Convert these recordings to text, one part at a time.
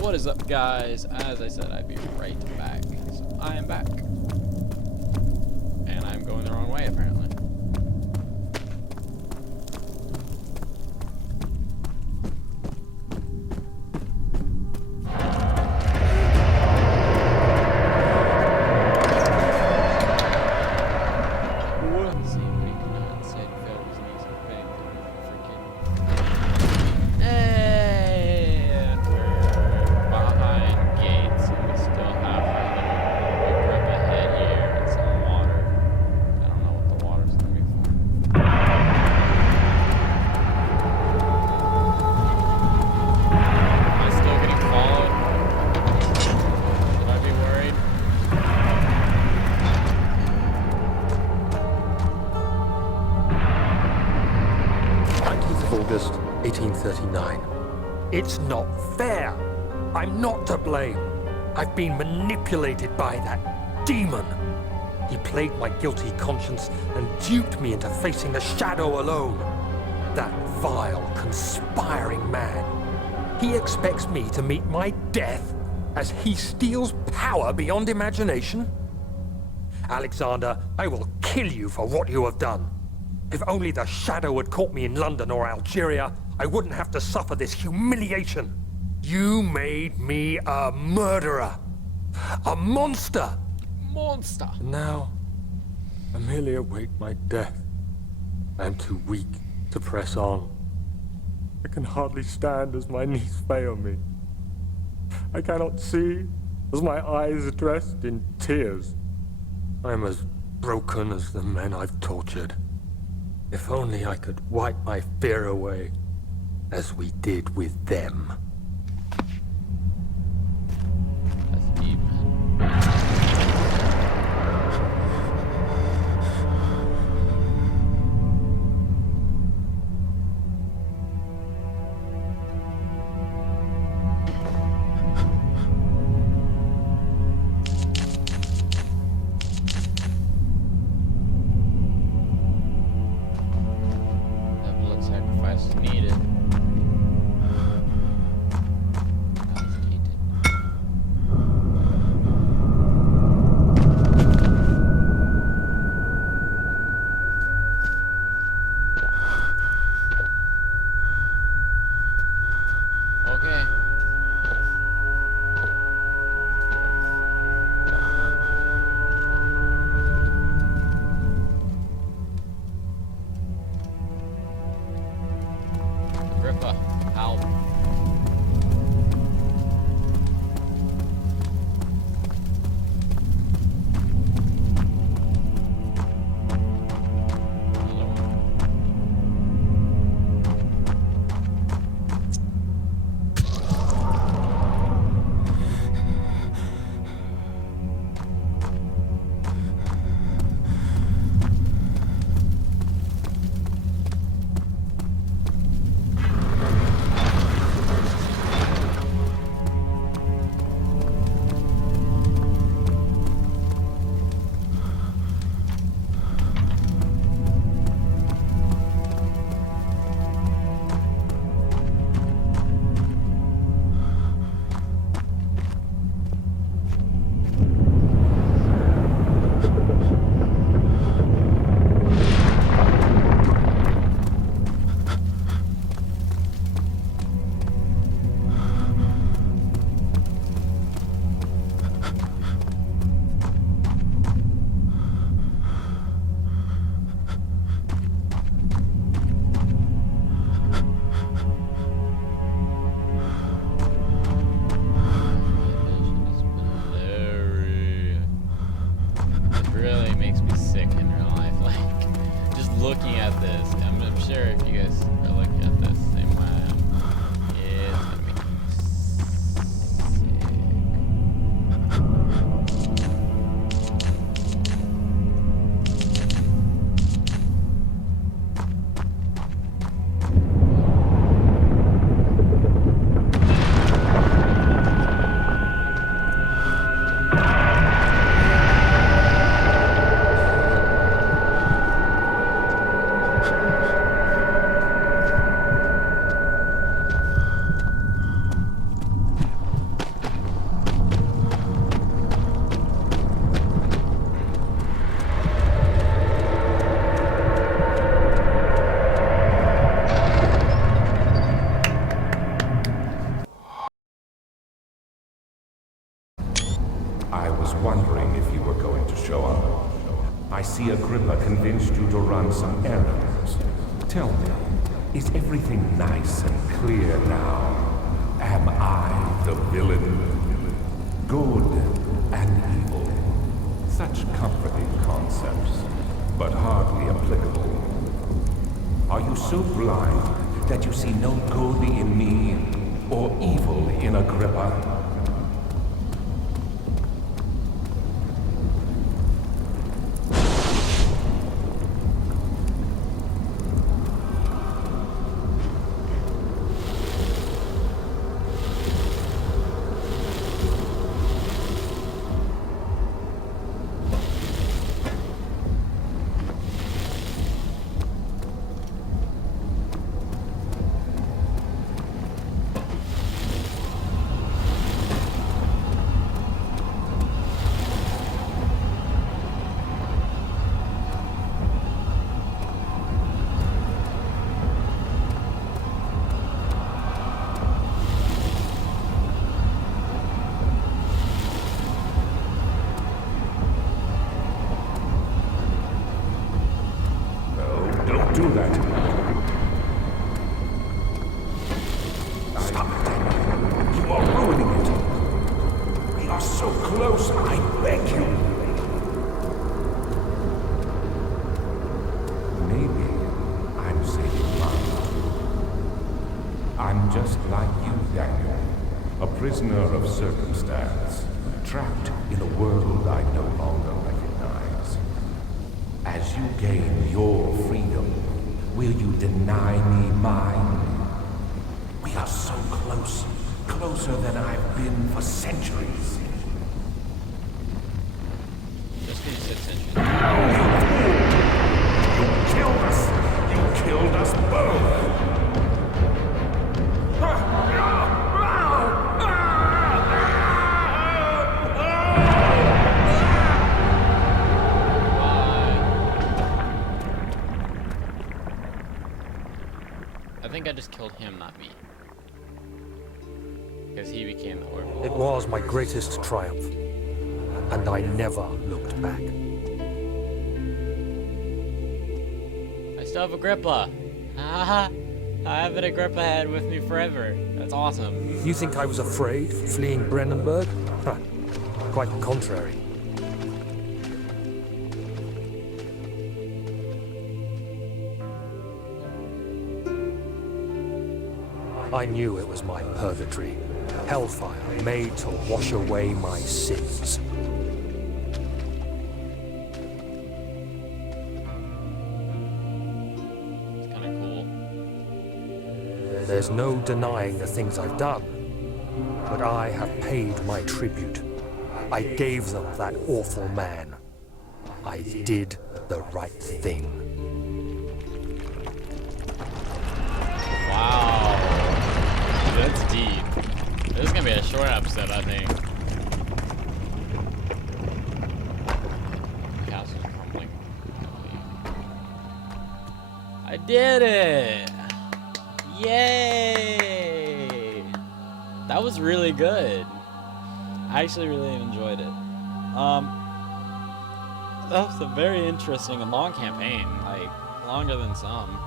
What is up, guys? As I said, I'd be right back. So I am back. And I'm going the wrong way, apparently. August 1839. It's not fair. I'm not to blame. I've been manipulated by that demon. He played my guilty conscience and duped me into facing the shadow alone. That vile, conspiring man. He expects me to meet my death as he steals power beyond imagination. Alexander, I will kill you for what you have done. If only the shadow had caught me in London or Algeria, I wouldn't have to suffer this humiliation. You made me a murderer. A monster. Monster. And now, I merely await my death. I am too weak to press on. I can hardly stand as my knees fail me. I cannot see as my eyes are dressed in tears. I am as broken as the men I've tortured. If only I could wipe my fear away, as we did with them. That's deep, man. Needed. Okay. Ripper, out. was wondering if you were going to show up. I see Agrippa convinced you to run some errands. Tell me, is everything nice and clear now? Am I the villain? Good and evil. Such comforting concepts, but hardly applicable. Are you so blind that you see no good in me or evil in Agrippa? Do that. Stop it. You are ruining it. We are so close, I beg you. Maybe I'm saving mine. I'm just like you, Daniel. A prisoner of circumstance. Trapped in a world I no longer recognize. As you gain your freedom, will you deny me mine? We are so close, closer than I've been for centuries. Just been 6 inches. You killed us! You killed us both! I think I just killed him, not me. Because he became the horrible. It was my greatest triumph, and I never looked back. I still have Agrippa. I have an Agrippa head with me forever. That's awesome. You think I was afraid, fleeing Brandenburg? Huh. Quite the contrary. I knew it was my purgatory, hellfire made to wash away my sins. It's kind of cool. There's no denying the things I've done, but I have paid my tribute. I gave them that awful man. I did the right thing. Wow. That's deep. This is gonna be a short episode, I think. The castle's crumbling. I did it! Yay! That was really good. I actually really enjoyed it. That was a very interesting and long campaign, like longer than some.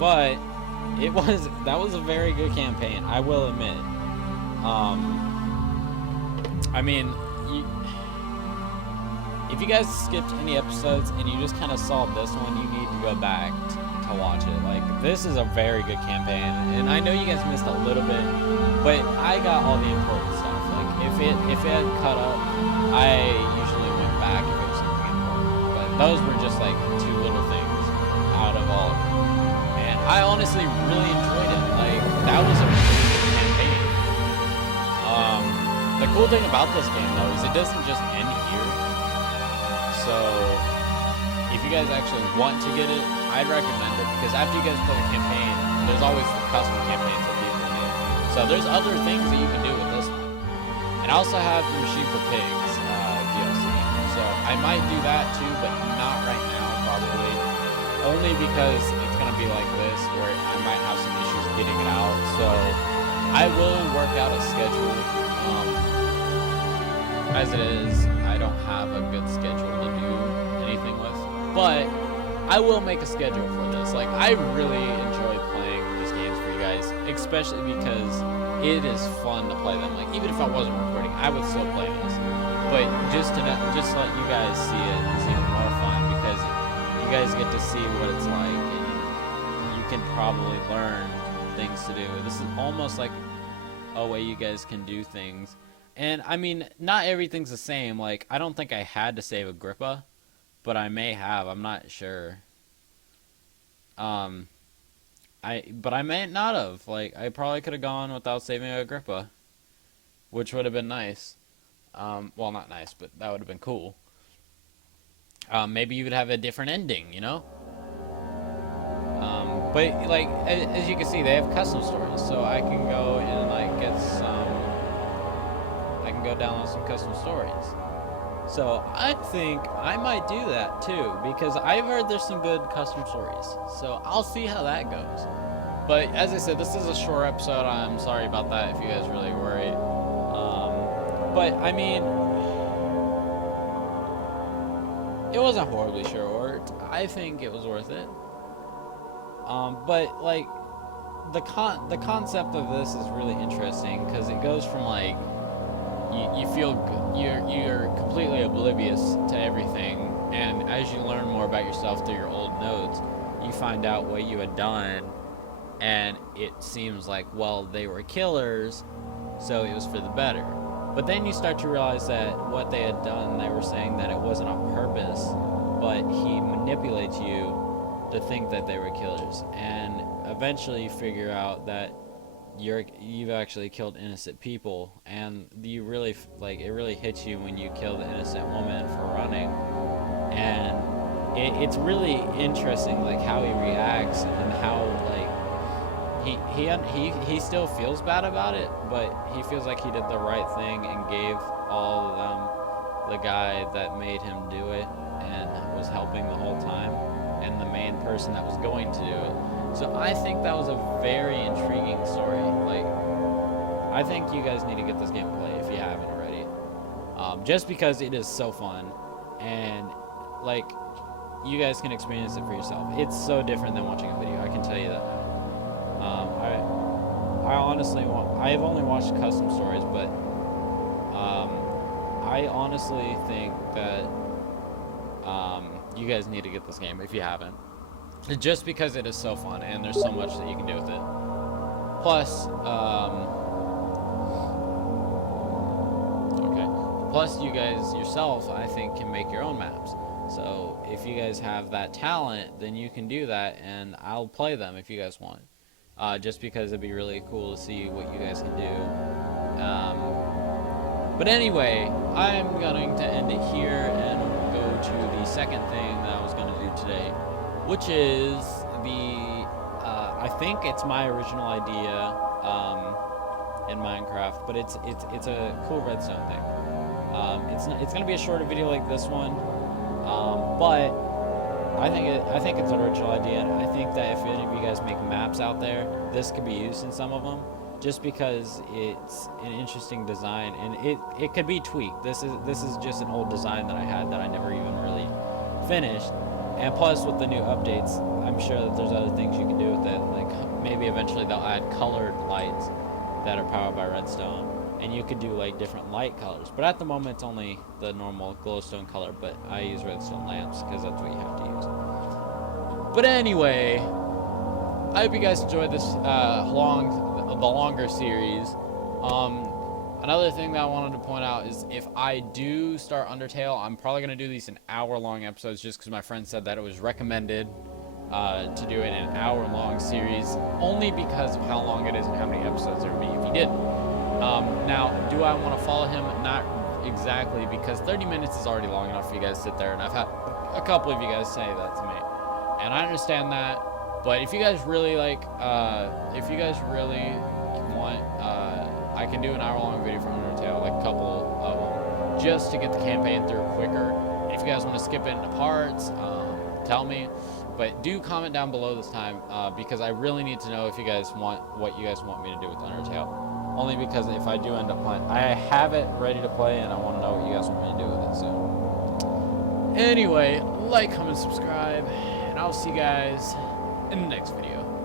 But that was a very good campaign, I will admit. I mean, if you guys skipped any episodes and you just kind of saw this one, you need to go back to watch it. Like, this is a very good campaign, and I know you guys missed a little bit, but I got all the important stuff. Like, if it had cut up, I usually went back if it was something important. But those were just like 2 little things out of all of them. And I honestly really enjoyed it. Like, that was a really good campaign. The cool thing about this game, though, is it doesn't just end here. So, if you guys actually want to get it, I'd recommend it, because after you guys play the campaign, there's always the custom campaigns that people make. So there's other things that you can do with this one. And I also have the Machine for Pigs DLC. So I might do that too, but not right now, probably. Only because it's going to be like this, where I might have some issues getting it out. So I will work out a schedule. as it is, I don't have a good schedule to do anything with. But I will make a schedule for this. Like, I really enjoy playing these games for you guys, especially because it is fun to play them. Like, even if I wasn't recording, I would still play this. But just to let you guys see it is even more fun, because you guys get to see what it's like, and you can probably learn things to do. This is almost like a way you guys can do things. And I mean, not everything's the same. Like, I don't think I had to save Agrippa, but I may have. I'm not sure. But I may not have. Like, I probably could have gone without saving Agrippa, which would have been nice. Well, not nice, but that would have been cool. Maybe you would have a different ending, you know? But, like, as you can see, they have custom stories, so I can go and, like, get some... I can go download some custom stories. So, I think I might do that, too, because I've heard there's some good custom stories. So, I'll see how that goes. But, as I said, this is a short episode. I'm sorry about that if you guys really worried. But, I mean... it wasn't horribly short. I think it was worth it. But like the concept of this is really interesting, because it goes from like you feel you're completely oblivious to everything, and as you learn more about yourself through your old notes, you find out what you had done, and it seems like, well, they were killers, so it was for the better. But then you start to realize that what they had done, they were saying that it wasn't on purpose, but he manipulates you to think that they were killers, and eventually you figure out that you've actually killed innocent people, and you really it really hits you when you kill the innocent woman for running, and it's really interesting, like how he reacts and how he still feels bad about it, but he feels like he did the right thing and gave all of them the guy that made him do it and was helping the whole time, and the main person that was going to do it. So I think that was a very intriguing story. Like, I think you guys need to get this game play if you haven't already. Just because it is so fun, and like, you guys can experience it for yourself. It's so different than watching a video, I can tell you that now. I honestly I've only watched custom stories, but I honestly think that you guys need to get this game if you haven't, just because it is so fun and there's so much that you can do with it. Plus, plus you guys yourself, I think, can make your own maps. So if you guys have that talent, then you can do that, and I'll play them if you guys want. Just because it'd be really cool to see what you guys can do. But anyway, I'm going to end it here and go to the second thing that I was going to do today, which is I think it's my original idea in Minecraft, but it's a cool redstone thing. It's going to be a shorter video like this one, but I think it's an original idea, and I think that if any of you guys make maps out there, this could be used in some of them, just because it's an interesting design, and it could be tweaked. This is just an old design that I had that I never even really finished, and plus with the new updates, I'm sure that there's other things you can do with it. Like, maybe eventually they'll add colored lights that are powered by redstone, and you could do like different light colors, but at the moment it's only the normal glowstone color, but I use redstone lamps because that's what you have to use. But anyway, I hope you guys enjoyed this the longer series. Another thing that I wanted to point out is, if I do start Undertale, I'm probably going to do these in hour-long episodes, just because my friend said that it was recommended to do it in an hour-long series, only because of how long it is and how many episodes there would be if you did. Now, do I want to follow him? Not exactly, because 30 minutes is already long enough for you guys to sit there, and I've had a couple of you guys say that to me, and I understand that. But if you guys really if you guys really want, I can do an hour-long video for Undertale, like a couple of them, just to get the campaign through quicker. And if you guys want to skip it into parts, tell me. But do comment down below this time, because I really need to know if you guys want what you guys want me to do with Undertale. Only because if I do end up playing, I have it ready to play, and I want to know what you guys want me to do with it. So, anyway, like, comment, subscribe, and I'll see you guys in the next video.